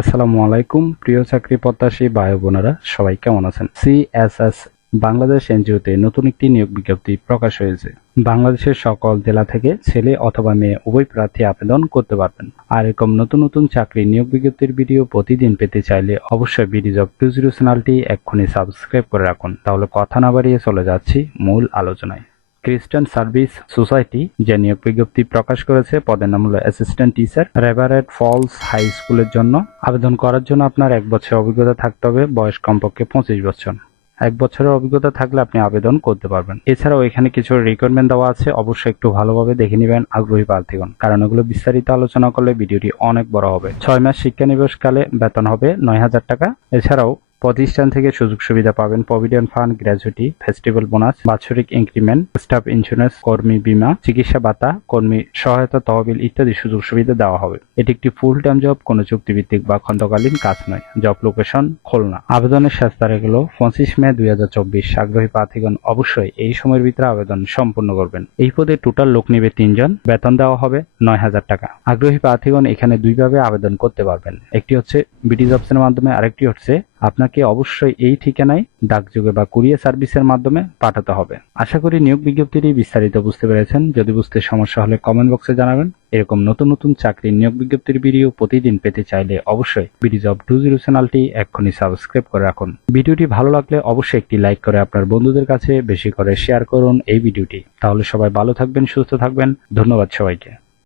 আসসালামু আলাইকুম, প্রিয় চাকরি প্রত্যাশী ভাই বোনেরা, সবাই কেমন আছেন? সিএসএস, বাংলাদেশ এনজিওতে নতুন একটি নিয়োগ বিজ্ঞপ্তি প্রকাশ হয়েছে। বাংলাদেশের সকল জেলা থেকে ছেলে অথবা মেয়ে উভয় প্রার্থী আবেদন করতে পারবেন। আর এরকম নতুন নতুন চাকরি নিয়োগ বিজ্ঞপ্তির ভিডিও প্রতিদিন পেতে চাইলে অবশ্যই বিডি জব টু জিরো চ্যানেলটি এক্ষুনি সাবস্ক্রাইব করে রাখুন। তাহলে কথা না বাড়িয়ে চলে যাচ্ছি মূল আলোচনায়। খ্রিস্টান সার্ভিস সোসাইটি যে নিয়োগ বিজ্ঞপ্তি প্রকাশ করেছে, পদের নাম হলো অ্যাসিস্ট্যান্ট টিচার রেভারেট ফলস হাই স্কুলের জন্য আবেদন করার জন্য আপনার এক বছরের অভিজ্ঞতা থাকতে হবে, বয়স কমপক্ষে পঁচিশ বছর। এক বছরের অভিজ্ঞতা থাকলে আপনি আবেদন করতে পারবেন। এছাড়াও এখানে কিছু রিকোয়ারমেন্ট দেওয়া আছে, অবশ্যই একটু ভালোভাবে দেখে নেবেন আগ্রহী প্রার্থীগণ। কারণ এগুলো বিস্তারিত আলোচনা করলে ভিডিওটি অনেক বড় হবে। ছয় মাস শিক্ষানিবেশকালে বেতন হবে নয় হাজার টাকা। এছাড়াও প্রতিষ্ঠান থেকে সুযোগ সুবিধা পাবেন provident fund gratuity festival bonus বাৎসরিক ইনক্রিমেন্ট স্টাফ ইন্স্যুরেন্স কর্মী বীমা চিকিৎসা ভাতা কর্মী সহায়তা তহবিল ইত্যাদি সুযোগ সুবিধা দেওয়া হবে। এটি একটি ফুল টাইম জব কোনো চুক্তিভিত্তিক বা খণ্ডকালীন কাজ নয়। Job location Khulna. আবেদনের শেষ তারিখ হলো পঁচিশ মে দুই হাজার চব্বিশ। আগ্রহী প্রার্থীগণ অবশ্যই এই সময়ের ভিতরে আবেদন সম্পূর্ণ করবেন। এই পদে টোটাল লোক নিবে তিনজন। বেতন দেওয়া হবে নয় হাজার টাকা। আগ্রহী প্রার্থীগণ এখানে দুইভাবে আবেদন করতে পারবেন। একটি হচ্ছে বিডি জবসের মাধ্যমে, আরেকটি হচ্ছে আপনাকে অবশ্যই এই ঠিকানায় ডাকযোগে বা কুরিয়ার সার্ভিসের মাধ্যমে পাঠাতে হবে। আশা করি নিয়োগ বিজ্ঞপ্তিটি বিস্তারিত বুঝতে পেরেছেন। যদি বুঝতে সমস্যা হলে কমেন্ট বক্সে জানাবেন। এরকম নতুন নতুন চাকরির নিয়োগ বিজ্ঞপ্তির ভিডিও প্রতিদিন পেতে চাইলে অবশ্যই বিডি জব টু জিরো চ্যানেলটি এক্ষুনি সাবস্ক্রাইব করে রাখুন। ভিডিওটি ভালো লাগলে অবশ্যই একটি লাইক করে আপনার বন্ধুদের কাছে বেশি করে শেয়ার করুন এই ভিডিওটি। তাহলে সবাই ভালো থাকবেন, সুস্থ থাকবেন। ধন্যবাদ সবাইকে।